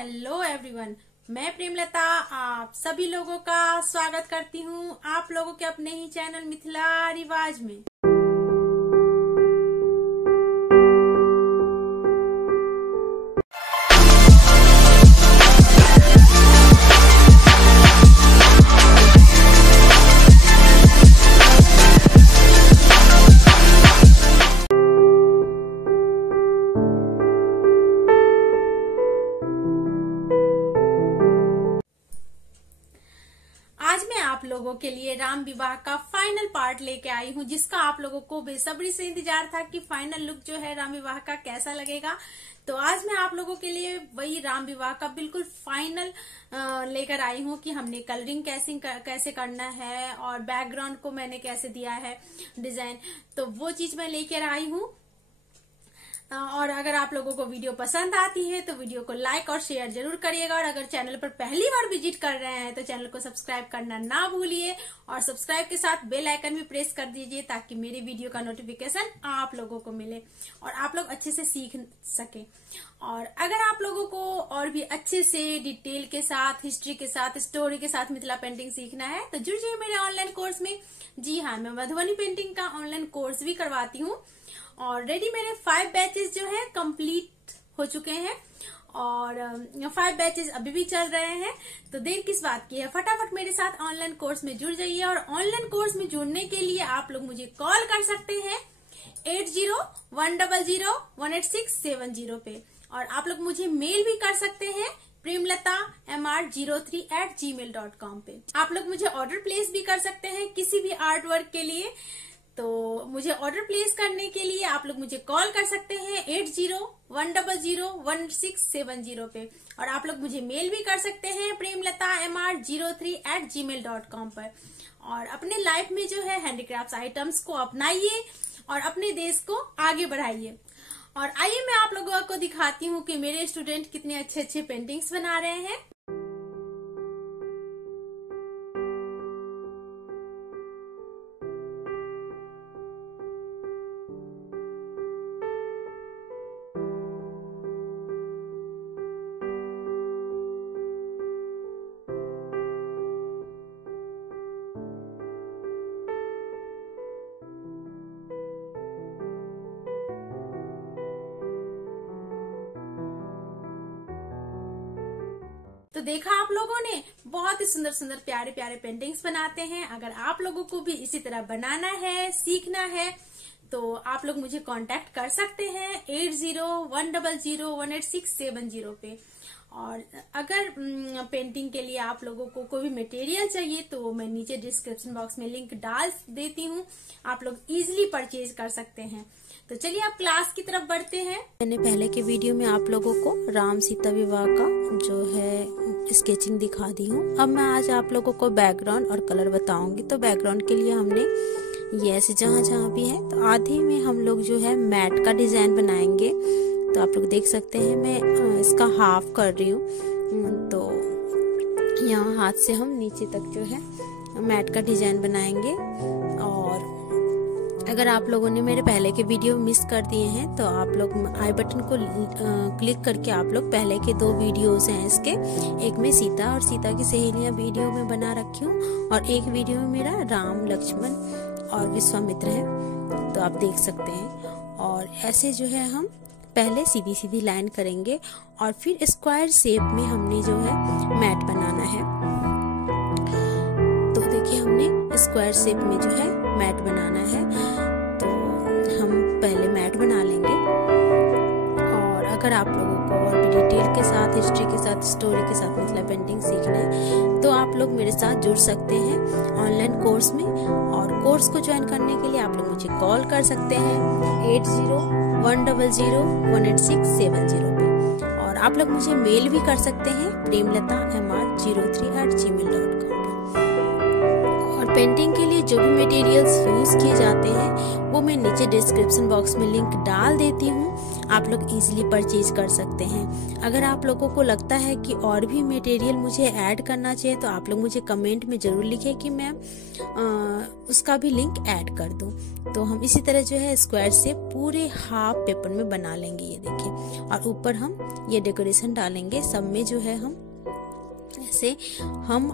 Hello everyone, मैं प्रेमलता आप सभी लोगों का स्वागत करती हूँ आप लोगों के अपने ही चैनल मिथिला रिवाज में। आज मैं आप लोगों के लिए राम विवाह का फाइनल पार्ट लेके आई हूँ, जिसका आप लोगों को बेसब्री से इंतजार था कि फाइनल लुक जो है राम विवाह का कैसा लगेगा। तो आज मैं आप लोगों के लिए वही राम विवाह का बिल्कुल फाइनल लेकर आई हूँ कि हमने कलरिंग कैसे करना है और बैकग्राउंड को मैंने कैसे दिया है डिजाइन, तो वो चीज मैं लेकर आई हूँ। और अगर आप लोगों को वीडियो पसंद आती है तो वीडियो को लाइक और शेयर जरूर करिएगा, और अगर चैनल पर पहली बार विजिट कर रहे हैं तो चैनल को सब्सक्राइब करना ना भूलिए, और सब्सक्राइब के साथ बेल आइकन भी प्रेस कर दीजिए ताकि मेरी वीडियो का नोटिफिकेशन आप लोगों को मिले और आप लोग अच्छे से सीख सके। और अगर आप लोगों को और भी अच्छे से डिटेल के साथ, हिस्ट्री के साथ, स्टोरी के साथ मिथिला पेंटिंग सीखना है तो जुड़ जाइए मेरे ऑनलाइन कोर्स में। जी हाँ, मैं मधुबनी पेंटिंग का ऑनलाइन कोर्स भी करवाती हूँ, और रेडी मेरे 5 बैचेस जो है कंप्लीट हो चुके हैं, और 5 बैचेस अभी भी चल रहे हैं। तो देर किस बात की है, फटाफट मेरे साथ ऑनलाइन कोर्स में जुड़ जाइए। और ऑनलाइन कोर्स में जुड़ने के लिए आप लोग मुझे कॉल कर सकते हैं 8010018670 पे, और आप लोग मुझे मेल भी कर सकते हैं premlata.mr03@gmail.com पे। आप लोग मुझे ऑर्डर प्लेस भी कर सकते हैं किसी भी आर्ट वर्क के लिए। तो मुझे ऑर्डर प्लेस करने के लिए आप लोग मुझे कॉल कर सकते हैं 8010011670 पे, और आप लोग मुझे मेल भी कर सकते हैं premlata.mr03@gmail.com पर। और अपने लाइफ में जो है हैंडीक्राफ्ट आइटम्स को अपनाइए और अपने देश को आगे बढ़ाइए। और आइए मैं आप लोगों को दिखाती हूँ कि मेरे स्टूडेंट कितने अच्छे अच्छे पेंटिंग्स बना रहे हैं। तो देखा आप लोगों ने, बहुत ही सुंदर सुंदर प्यारे प्यारे पेंटिंग्स बनाते हैं। अगर आप लोगों को भी इसी तरह बनाना है, सीखना है, तो आप लोग मुझे कांटेक्ट कर सकते हैं 8010018670 पे। और अगर पेंटिंग के लिए आप लोगों को कोई भी मटेरियल चाहिए तो मैं नीचे डिस्क्रिप्शन बॉक्स में लिंक डाल देती हूँ, आप लोग इजीली परचेज कर सकते हैं। तो चलिए आप क्लास की तरफ बढ़ते हैं। मैंने पहले के वीडियो में आप लोगों को राम सीता विवाह का जो है स्केचिंग दिखा दी हूँ। अब मैं आज आप लोगों को बैकग्राउंड और कलर बताऊंगी। तो बैकग्राउंड के लिए हमने ये ऐसे जहाँ भी है, तो आधे में हम लोग जो है मैट का डिजाइन बनाएंगे। तो आप लोग देख सकते हैं मैं इसका हाफ कर रही हूँ। तो यहाँ हाथ से हम नीचे तक जो है मैट का डिजाइन बनाएंगे। और अगर आप लोगों ने मेरे पहले के वीडियो मिस कर दिए हैं तो आप लोग आई बटन को क्लिक करके आप लोग पहले के 2 वीडियोस हैं इसके, एक में सीता और सीता की सहेलियां वीडियो में बना रखी हूँ, और एक वीडियो में मेरा राम, लक्ष्मण और विश्वामित्र है, तो आप देख सकते हैं। और ऐसे जो है हम पहले सीधी सीधी लाइन करेंगे और फिर स्क्वायर शेप में हमने जो है मैट बनाना है। तो देखिए हमने स्क्वायर शेप में जो है मैट बनाना है, तो हम पहले मैट बना लेंगे। और अगर आप लोगों को और भी डिटेल के साथ, हिस्ट्री के साथ, स्टोरी के साथ मिथिला पेंटिंग सीखना है तो आप लोग मेरे साथ जुड़ सकते हैं ऑनलाइन कोर्स में। और कोर्स को ज्वाइन करने के लिए आप लोग मुझे कॉल कर सकते हैं 8010018670 पे, और आप लोग मुझे मेल भी कर सकते हैं premlata.mr03@gmail.com। और पेंटिंग के लिए जो भी मटेरियल्स यूज किए जाते हैं वो मैं नीचे डिस्क्रिप्शन बॉक्स में लिंक डाल देती हूँ, आप लोग इजीली परचेज कर सकते हैं। अगर आप लोगों को लगता है कि और भी मटेरियल मुझे ऐड करना चाहिए तो आप लोग मुझे कमेंट में जरूर लिखें कि मैं उसका भी लिंक ऐड कर दूं। तो हम इसी तरह जो है स्क्वायर से पूरे हाफ पेपर में बना लेंगे, ये देखिए। और ऊपर हम ये डेकोरेशन डालेंगे, सब में जो है हम ऐसे हम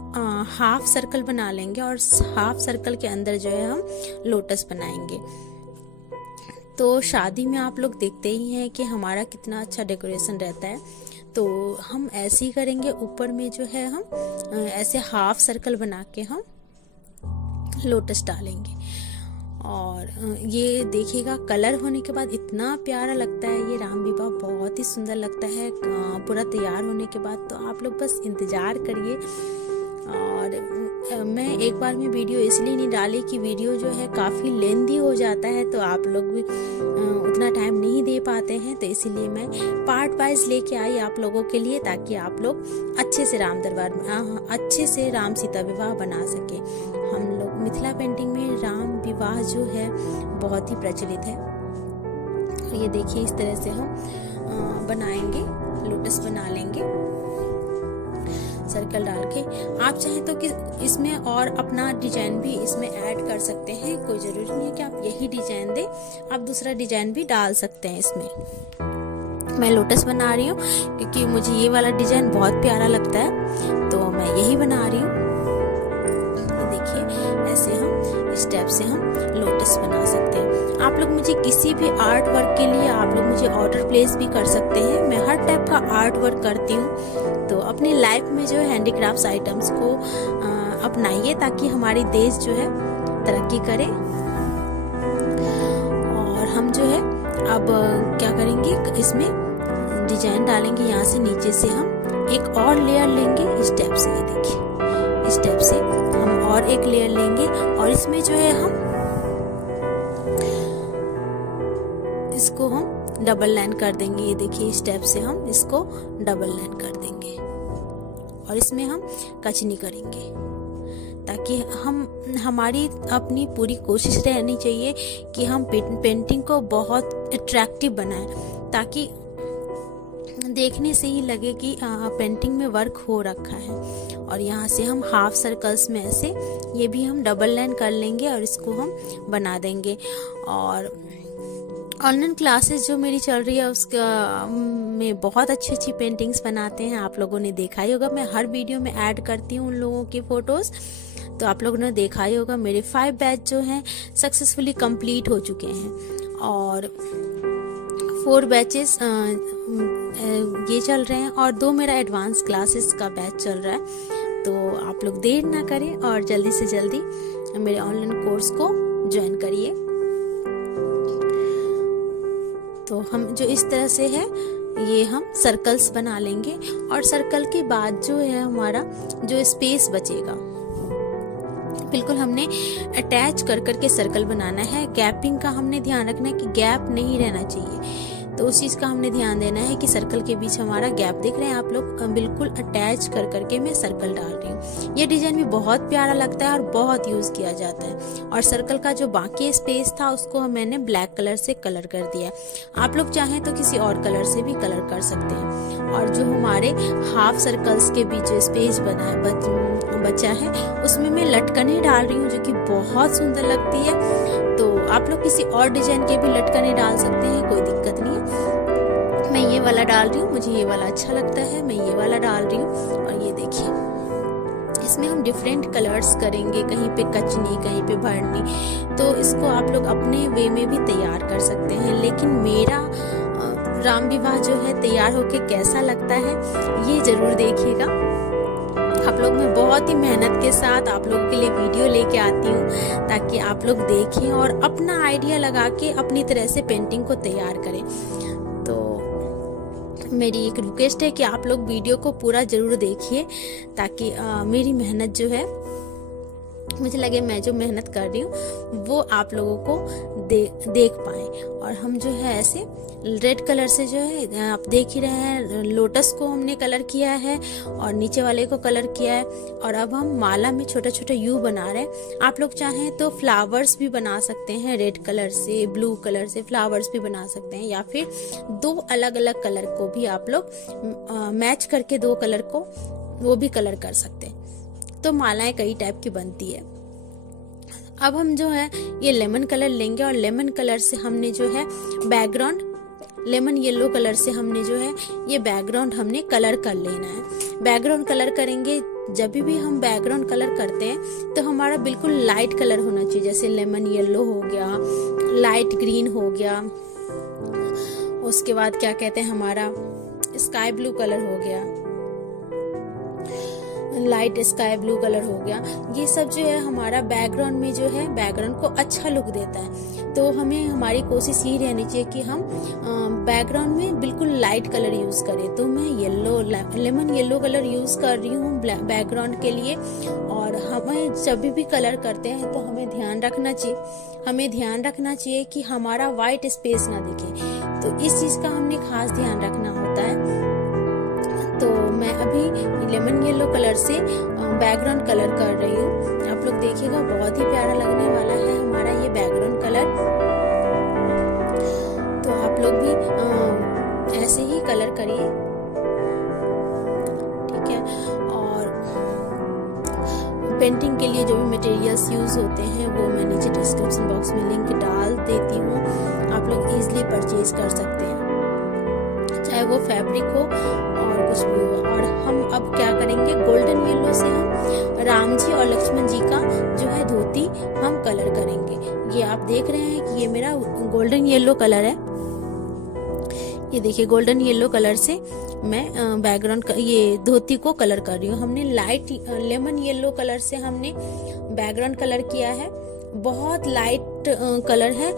हाफ सर्कल बना लेंगे और हाफ सर्कल के अंदर जो है हम लोटस बनाएंगे। तो शादी में आप लोग देखते ही हैं कि हमारा कितना अच्छा डेकोरेशन रहता है, तो हम ऐसे ही करेंगे। ऊपर में जो है हम ऐसे हाफ सर्कल बना के हम लोटस डालेंगे। और ये देखिएगा कलर होने के बाद इतना प्यारा लगता है, ये राम विवाह बहुत ही सुंदर लगता है पूरा तैयार होने के बाद। तो आप लोग बस इंतजार करिए। और मैं एक बार में वीडियो इसलिए नहीं डाली कि वीडियो जो है काफ़ी लेंदी हो जाता है, तो आप लोग भी उतना टाइम नहीं दे पाते हैं, तो इसीलिए मैं पार्ट वाइज लेके आई आप लोगों के लिए, ताकि आप लोग अच्छे से अच्छे से राम सीता विवाह बना सके। हम लोग मिथिला पेंटिंग में राम विवाह जो है बहुत ही प्रचलित है। और ये देखिए इस तरह से हम बनाएंगे, लोटस बना लेंगे सर्कल डाल के। आप चाहें तो कि इसमें और अपना डिजाइन भी इसमें ऐड कर सकते हैं, कोई जरूरी नहीं है कि आप यही डिजाइन दें, आप दूसरा डिजाइन भी डाल सकते हैं इसमें। मैं लोटस बना रही हूँ क्योंकि मुझे ये वाला डिजाइन बहुत प्यारा लगता है, तो मैं यही बना रही हूँ। देखिए ऐसे हम स्टेप से हम लोटस बना सकते हैं। आप लोग मुझे किसी भी आर्ट वर्क के लिए आप लोग मुझे ऑर्डर प्लेस भी कर सकते हैं। मैं हर टाइप का आर्ट वर्क करती हूँ, तो अपनी लाइफ में जो है हैंडीक्राफ्ट आइटम्स को अपनाइए ताकि हमारी देश जो है तरक्की करे। और हम जो है अब क्या करेंगे, इसमें डिजाइन डालेंगे, यहाँ से नीचे से हम एक और लेयर लेंगे स्टेप से। ये देखिए स्टेप से हम और एक लेयर लेंगे और इसमें जो है हम इसको हम डबल लाइन कर देंगे। ये देखिए स्टेप से हम इसको डबल लाइन कर देंगे और इसमें हम कचनी करेंगे, ताकि हमारी अपनी पूरी कोशिश रहनी चाहिए कि हम पेंटिंग को बहुत अट्रैक्टिव बनाएं, ताकि देखने से ही लगे कि पेंटिंग में वर्क हो रखा है। और यहाँ से हम हाफ सर्कल्स में ऐसे ये भी हम डबल लाइन कर लेंगे और इसको हम बना देंगे। और ऑनलाइन क्लासेस जो मेरी चल रही है उसका में बहुत अच्छी अच्छी पेंटिंग्स बनाते हैं, आप लोगों ने देखा ही होगा। मैं हर वीडियो में ऐड करती हूँ उन लोगों की फोटोज, तो आप लोगों ने देखा ही होगा। मेरे 5 बैच जो हैं सक्सेसफुली कंप्लीट हो चुके हैं और 4 बैचेस ये चल रहे हैं और 2 मेरा एडवांस क्लासेस का बैच चल रहा है। तो आप लोग देर ना करें और जल्दी से जल्दी मेरे ऑनलाइन कोर्स को ज्वाइन करिए। तो हम जो इस तरह से है ये हम सर्कल्स बना लेंगे और सर्कल के बाद जो है हमारा जो स्पेस बचेगा, बिल्कुल हमने अटैच कर करके सर्कल बनाना है। गैपिंग का हमने ध्यान रखना है कि गैप नहीं रहना चाहिए, तो उस चीज का हमने ध्यान देना है कि सर्कल के बीच हमारा गैप दिख रहे हैं आप लोग, बिल्कुल अटैच कर करके मैं सर्कल डाल रही हूँ। ये डिजाइन भी बहुत प्यारा लगता है और बहुत यूज किया जाता है। और सर्कल का जो बाकी स्पेस था उसको मैंने ब्लैक कलर से कलर कर दिया। आप लोग चाहें तो किसी और कलर से भी कलर कर सकते हैं। और जो हमारे हाफ सर्कल्स के बीच जो स्पेस बचा है उसमें मैं लटकने डाल रही हूँ, जो कि बहुत सुंदर लगती है। तो आप लोग किसी और डिजाइन के भी लटकने डाल सकते हैं, कोई दिक्कत नहीं है। मैं ये वाला डाल रही हूँ, मुझे ये वाला अच्छा लगता है, मैं ये वाला डाल रही हूँ। और ये देखिए इसमें हम डिफरेंट कलर्स करेंगे, कहीं पे कचनी कहीं पे भरनी, तो इसको आप लोग अपने वे में भी तैयार कर सकते हैं। लेकिन मेरा राम विवाह जो है तैयार होके कैसा लगता है ये जरूर देखिएगा। आप लोग मैं बहुत ही मेहनत के साथ आप लोगों के लिए वीडियो लेके आती हूँ ताकि आप लोग देखें और अपना आइडिया लगा के अपनी तरह से पेंटिंग को तैयार करें। तो मेरी एक रिक्वेस्ट है कि आप लोग वीडियो को पूरा जरूर देखिए ताकि मेरी मेहनत जो है मुझे लगे मैं जो मेहनत कर रही हूँ वो आप लोगों को देख पाए। और हम जो है ऐसे रेड कलर से जो है आप देख ही रहे हैं, लोटस को हमने कलर किया है और नीचे वाले को कलर किया है। और अब हम माला में छोटे छोटे यू बना रहे हैं। आप लोग चाहें तो फ्लावर्स भी बना सकते हैं, रेड कलर से ब्लू कलर से फ्लावर्स भी बना सकते हैं, या फिर दो अलग अलग कलर को भी आप लोग मैच करके दो कलर को वो भी कलर कर सकते हैं। तो मालाएं कई टाइप की बनती है। अब हम जो है ये लेमन कलर लेंगे और लेमन कलर से हमने जो है बैकग्राउंड, लेमन येलो कलर से हमने जो है ये बैकग्राउंड हमने कलर कर लेना है। बैकग्राउंड कलर करेंगे, जब भी हम बैकग्राउंड कलर करते हैं तो हमारा बिल्कुल लाइट कलर होना चाहिए, जैसे लेमन येलो हो गया, लाइट ग्रीन हो गया, उसके बाद क्या कहते हैं हमारा स्काई ब्लू कलर हो गया, लाइट स्काई ब्लू कलर हो गया। ये सब जो है हमारा बैकग्राउंड में जो है बैकग्राउंड को अच्छा लुक देता है। तो हमें हमारी कोशिश ये रहनी चाहिए कि हम बैकग्राउंड में बिल्कुल लाइट कलर यूज करें। तो मैं लेमन येलो कलर यूज कर रही हूँ बैकग्राउंड के लिए। और हमें जब भी कलर करते हैं तो हमें ध्यान रखना चाहिए कि हमारा व्हाइट स्पेस ना दिखे। तो इस चीज का हमने खास ध्यान रखना होता है। तो मैं अभी लेमन येलो कलर से बैकग्राउंड कलर कर रही हूँ। आप लोग देखिएगा, बहुत ही प्यारा लगने वाला है हमारा ये बैकग्राउंड कलर। तो आप लोग भी ऐसे ही कलर करिए, ठीक है। और पेंटिंग के लिए जो भी मटेरियल्स यूज होते हैं वो मैं नीचे डिस्क्रिप्शन बॉक्स में लिंक डाल देती हूँ, आप लोग इजीली परचेज कर सकते हैं, चाहे वो फैब्रिक हो और कुछ भी हो। और हम अब क्या करेंगे, गोल्डन येलो से हम राम जी और लक्ष्मण जी का जो है धोती हम कलर करेंगे। ये आप देख रहे हैं कि ये मेरा गोल्डन येलो कलर है। ये देखिए गोल्डन येलो कलर से मैं बैकग्राउंड ये धोती को कलर कर रही हूँ। हमने लाइट लेमन येलो कलर से हमने बैकग्राउंड कलर किया है, बहुत लाइट कलर है,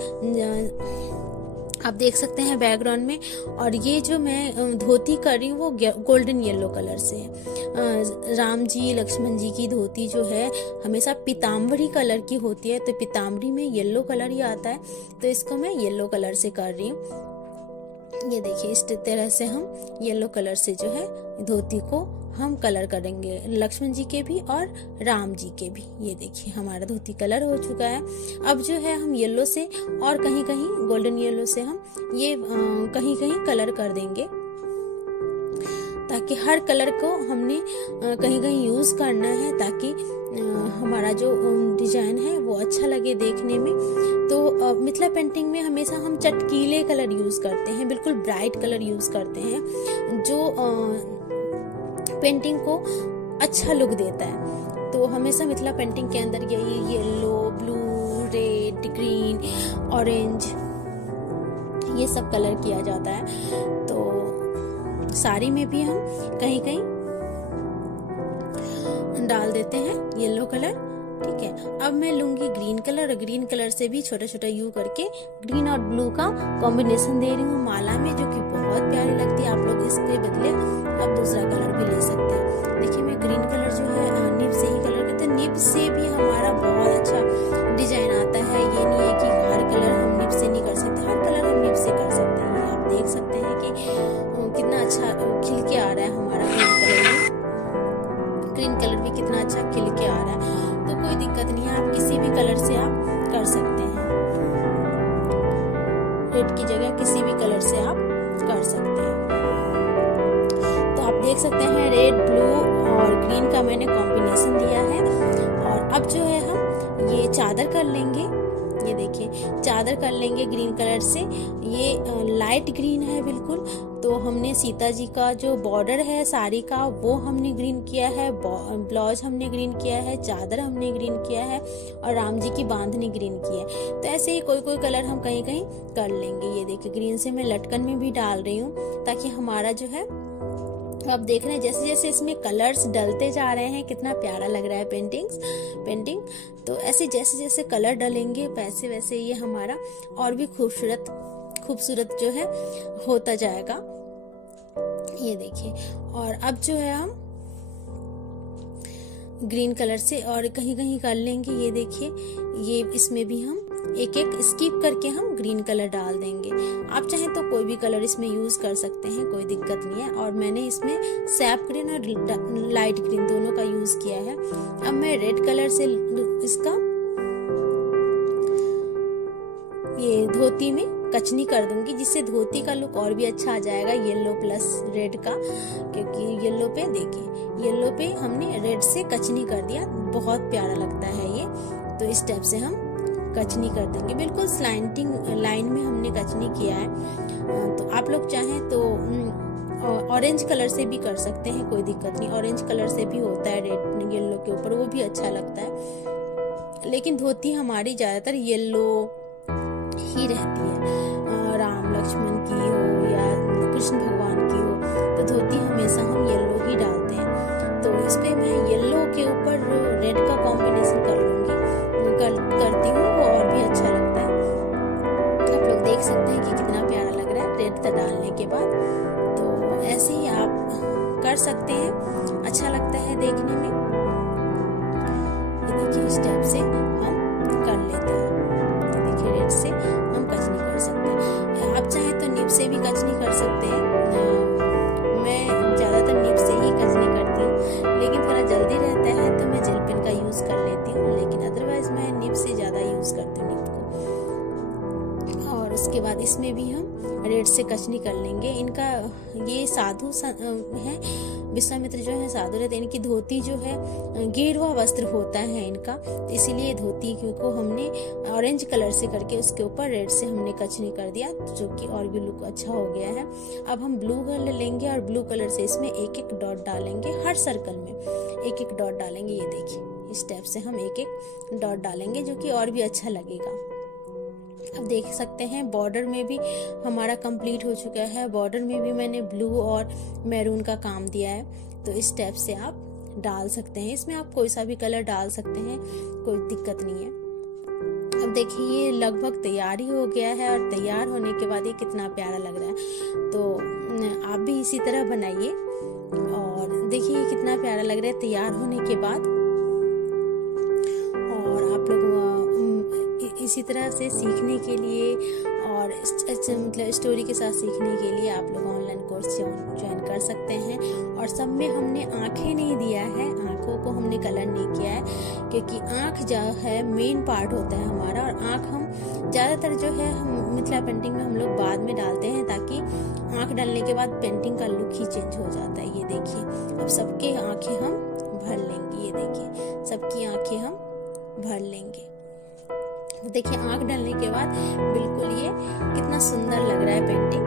आप देख सकते हैं बैकग्राउंड में। और ये जो मैं धोती कर रही हूँ वो गोल्डन येलो कलर से है। राम जी लक्ष्मण जी की धोती जो है हमेशा पीताम्बरी कलर की होती है, तो पीताम्बरी में येलो कलर ही आता है, तो इसको मैं येलो कलर से कर रही हूँ। ये देखिए इस तरह से हम येलो कलर से जो है धोती को हम कलर करेंगे, लक्ष्मण जी के भी और राम जी के भी। ये देखिए हमारा धोती कलर हो चुका है। अब जो है हम येलो से और कहीं कहीं गोल्डन येलो से हम ये कहीं कहीं कलर कर देंगे, ताकि हर कलर को हमने कहीं कहीं यूज करना है, ताकि हमारा जो डिजाइन है वो अच्छा लगे देखने में। तो मिथिला पेंटिंग में हमेशा हम चटकीले कलर यूज करते हैं, बिल्कुल ब्राइट कलर यूज करते हैं, जो पेंटिंग को अच्छा लुक देता है। तो हमेशा मिथिला पेंटिंग के अंदर यही yellow, blue, red, green, orange ये सब कलर किया जाता है। तो साड़ी में भी हम कहीं कहीं डाल देते हैं येलो कलर, ठीक है। अब मैं लूंगी ग्रीन कलर, और ग्रीन कलर से भी छोटा छोटा यू करके ग्रीन और ब्लू का कॉम्बिनेशन दे रही हूँ माला में, जो कि बहुत प्यारी लगती है। आप लोग इसके बदले अब दूसरा कलर भी ले सकते हैं। देखिए मैं ग्रीन कलर जो है निब से ही कलर करते हैं, निब से भी हमारा बहुत अच्छा डिजाइन आता है। ये नहीं है कि हर कलर हम निब से नहीं कर सकते, हर कलर हम निब से कर सकते हैं। आप देख सकते हैं कि कितना अच्छा खिल के आ रहा है हमारा ग्रीन कलर भी कितना अच्छा खिल के आ रहा है। तो कोई दिक्कत नहीं है, आप किसी भी कलर से आप कर सकते हैं, रेड की जगह किसी भी कलर से आप कर सकते हैं। तो आप देख सकते हैं रेड, ब्लू और ग्रीन का मैंने कॉम्बिनेशन दिया है। और अब जो है हम ये चादर कर लेंगे, ये देखिए चादर कर लेंगे ग्रीन कलर से। ये लाइट ग्रीन है बिल्कुल। तो हमने सीता जी का जो बॉर्डर है साड़ी का वो हमने ग्रीन किया है, ब्लाउज हमने ग्रीन किया है, चादर हमने ग्रीन किया है, और राम जी की बांधनी ग्रीन की है। तो ऐसे ही कोई कोई कलर हम कहीं कहीं कर लेंगे। ये देखिए ग्रीन से मैं लटकन में भी डाल रही हूँ, ताकि हमारा जो है आप देख रहे हैं जैसे जैसे इसमें कलर्स डलते जा रहे हैं कितना प्यारा लग रहा है पेंटिंग। तो ऐसे जैसे जैसे कलर डलेंगे वैसे वैसे ये हमारा और भी खूबसूरत जो है होता जाएगा। ये देखिए। और अब जो है हम ग्रीन कलर से और कहीं कहीं कर लेंगे। ये देखिए ये इसमें भी हम एक एक स्किप करके हम ग्रीन कलर डाल देंगे। आप चाहें तो कोई भी कलर इसमें यूज कर सकते हैं, कोई दिक्कत नहीं है। और मैंने इसमें सैप ग्रीन और लाइट ग्रीन दोनों का यूज किया है। अब मैं रेड कलर से इसका ये धोती में कचनी कर दूंगी, जिससे धोती का लुक और भी अच्छा आ जाएगा येलो प्लस रेड का। क्योंकि येलो पे देखिए, येलो पे हमने रेड से कचनी कर दिया, बहुत प्यारा लगता है ये। तो इस टाइप से हम कचनी कर देंगे, बिल्कुल स्लाइंटिंग लाइन में हमने कचनी किया है। तो आप लोग चाहें तो ऑरेंज कलर से भी कर सकते हैं, कोई दिक्कत नहीं। ऑरेंज कलर से भी होता है रेड येलो के ऊपर, वो भी अच्छा लगता है। लेकिन धोती हमारी ज्यादातर येलो ही रहती है, राम लक्ष्मण की हो या कृष्ण भगवान की हो, तो धोती हमेशा हम येलो ही डालते हैं। तो इस पे मैं येलो के ऊपर रेड का कॉम्बिनेशन कर लूंगी, करती हूँ, वो और भी अच्छा लगता है। आप लोग देख सकते हैं कि कितना प्यारा लग रहा है रेड डालने के बाद। तो ऐसे ही आप कर सकते हैं, अच्छा लगता है देखने में। देखिए इस टाइप से हम कर लेते हैं। देखिए रेड से हम कचनी कर सकते हैं, आप चाहें तो नीब से भी कचनी कर सकते हैं। मैं ज्यादातर नीब से ही कचनी करती हूँ, लेकिन थोड़ा जल्दी रहता है तो मैं जेल पेन का यूज कर लेती हूँ, लेकिन अदरवाइज मैं नीब से ज्यादा यूज करती हूँ नीब को। और उसके बाद इसमें भी हम रेड से कचनी कर लेंगे। इनका ये साधु है, विश्वामित्र जो है साधु रहते हैं। इनकी धोती जो है गेरुआ वस्त्र होता है इनका, इसीलिए धोती को हमने ऑरेंज कलर से करके उसके ऊपर रेड से हमने कचनी कर दिया, जो कि और भी लुक अच्छा हो गया है। अब हम ब्लू कलर लेंगे और ब्लू कलर से इसमें एक एक डॉट डालेंगे, हर सर्कल में एक एक डॉट डालेंगे। ये देखिए इस टाइप से हम एक एक डॉट डालेंगे, जो कि और भी अच्छा लगेगा। अब देख सकते हैं बॉर्डर में भी हमारा कंप्लीट हो चुका है। बॉर्डर में भी मैंने ब्लू और मैरून का काम दिया है। तो इस टाइप से आप डाल सकते हैं, इसमें आप कोई सा भी कलर डाल सकते हैं, कोई दिक्कत नहीं है। अब देखिए ये लगभग तैयार ही हो गया है, और तैयार होने के बाद ये कितना प्यारा लग रहा है। तो आप भी इसी तरह बनाइए, और देखिए ये कितना प्यारा लग रहा है तैयार होने के बाद। और आप लोग इसी तरह से सीखने के लिए और मतलब स्टोरी के साथ सीखने के लिए आप लोग ऑनलाइन कोर्स ज्वाइन कर सकते हैं। और सब में हमने आंखें नहीं दिया है, आंखों को हमने कलर नहीं किया है, क्योंकि आंख जो है मेन पार्ट होता है हमारा। और आंख हम ज्यादातर जो है हम मिथिला पेंटिंग में हम लोग बाद में डालते हैं, ताकि आंख डालने के बाद पेंटिंग का लुक ही चेंज हो जाता है। ये देखिए अब सबके आंखें हम भर लेंगे, ये देखिए सबकी आंखें हम भर लेंगे। देखिए आंख डालने के बाद बिल्कुल ये कितना सुंदर लग रहा है पेंटिंग,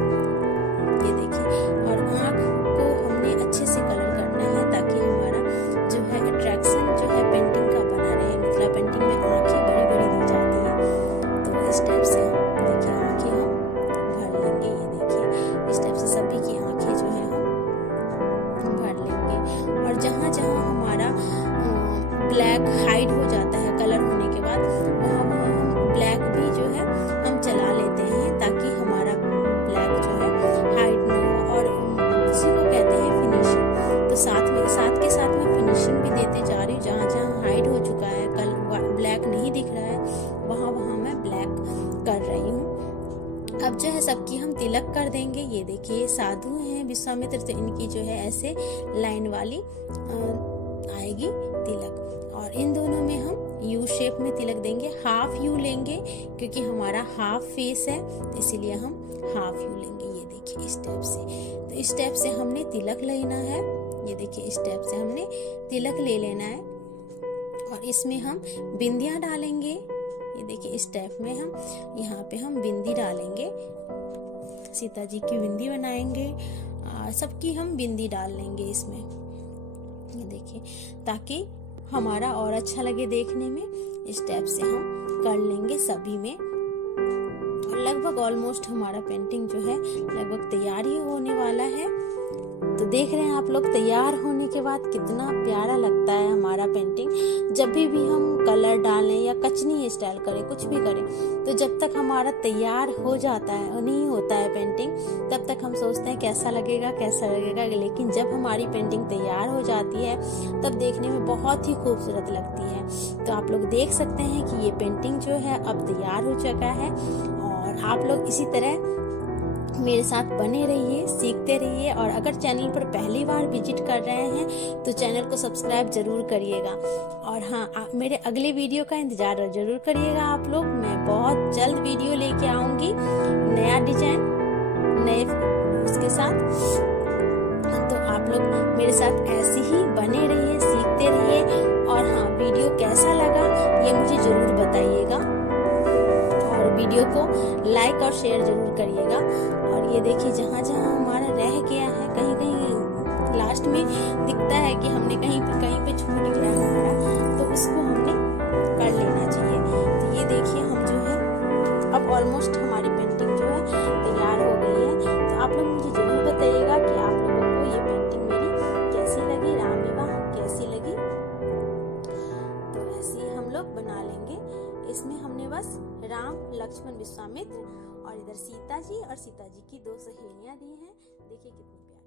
ये देखिए। और आंख को हमने अच्छे से कलर करना है, ताकि हमारा जो है अट्रैक्शन जो है पेंटिंग का बना रहे। मिथिला पेंटिंग में आंखें बड़ी बड़ी दी जाती है, तो इस टाइप से हम देखिए आंखें हम भर लेंगे। ये देखिए इस टाइप से सभी की आंखें जो है हम भर लेंगे। और जहाँ जहाँ हमारा ब्लैक हाइड हो जाता है कलर होने के बाद, वहाँ ब्लैक भी जो है हम चला लेते हैं, ताकि हमारा ब्लैक जो है हाइड ना हो। और इसी को कहते हैं फिनिशिंग। तो साथ के साथ मैं फिनिशिंग भी देते जा रही हूँ। जहाँ जहाँ हाइड हो चुका है, कल ब्लैक नहीं दिख रहा है, वहाँ वहाँ मैं ब्लैक कर रही हूँ। अब जो है सबकी हम तिलक कर देंगे। ये देखिए साधु हैं विश्वामित्र, तो इनकी जो है ऐसे लाइन वाली आएगी तिलक। और इन दोनों में हम यू शेप में तिलक देंगे, हाफ यू लेंगे, क्योंकि हमारा हाफ फेस है, इसीलिए हम हाफ यू लेंगे। ये देखिए इस टाइप से। तो इस टाइप से हमने तिलक लेना है, ये देखिए इस टाइप से हमने तिलक ले लेना है। और इसमें हम बिंदियां डालेंगे, ये देखिए इस टाइप में हम यहाँ पे हम बिंदी डालेंगे, सीता जी की बिंदी बनाएंगे। सबकी हम बिंदी डाल लेंगे इसमें, ये देखिए, ताकि हमारा और अच्छा लगे देखने में। इस टाइप से हम कर लेंगे सभी में। और लगभग ऑलमोस्ट हमारा पेंटिंग जो है लगभग तैयार ही होने वाला है। तो देख रहे हैं आप लोग तैयार होने के बाद कितना प्यारा लगता है हमारा पेंटिंग। जब भी हम कलर डालें या कचनी स्टाइल करें, कुछ भी करें, तो जब तक हमारा तैयार हो जाता है और नहीं होता है पेंटिंग, तब तक हम सोचते हैं कैसा लगेगा कैसा लगेगा। लेकिन जब हमारी पेंटिंग तैयार हो जाती है तब देखने में बहुत ही खूबसूरत लगती है। तो आप लोग देख सकते हैं कि ये पेंटिंग जो है अब तैयार हो चुका है। और आप लोग इसी तरह मेरे साथ बने रहिए, सीखते रहिए। और अगर चैनल पर पहली बार विजिट कर रहे हैं तो चैनल को सब्सक्राइब जरूर करिएगा। और हाँ, मेरे अगले वीडियो का इंतजार जरूर करिएगा आप लोग। मैं बहुत जल्द वीडियो लेके आऊंगी नया डिजाइन नए उसके साथ। तो आप लोग मेरे साथ ऐसे ही बने रहिए, सीखते रहिए। और हाँ, वीडियो कैसा लगा ये मुझे जरूर बताइएगा और वीडियो को लाइक और शेयर जरूर करिएगा। और ये देखिए जहाँ जहाँ हमारा रह गया है, कहीं कहीं लास्ट में दिखता है कि हमने कहीं पे छूट गया हमारा, तो उसको हमने कर लेना चाहिए। तो ये देखिए हम जो है अब ऑलमोस्ट हमारी पेंटिंग जो है तैयार हो गई है। तो आप लोग मुझे जरूर बताइएगा कि आप लोगों को ये पेंटिंग मेरी कैसी लगी, राम विवाह कैसी लगी। तो ऐसे ही हम लोग बना लेंगे। इसमें हमने बस राम, लक्ष्मण, विश्वामित्र और इधर सीता जी और सीता जी की 2 सहेलियां दी हैं। देखिए कितनी प्यारी।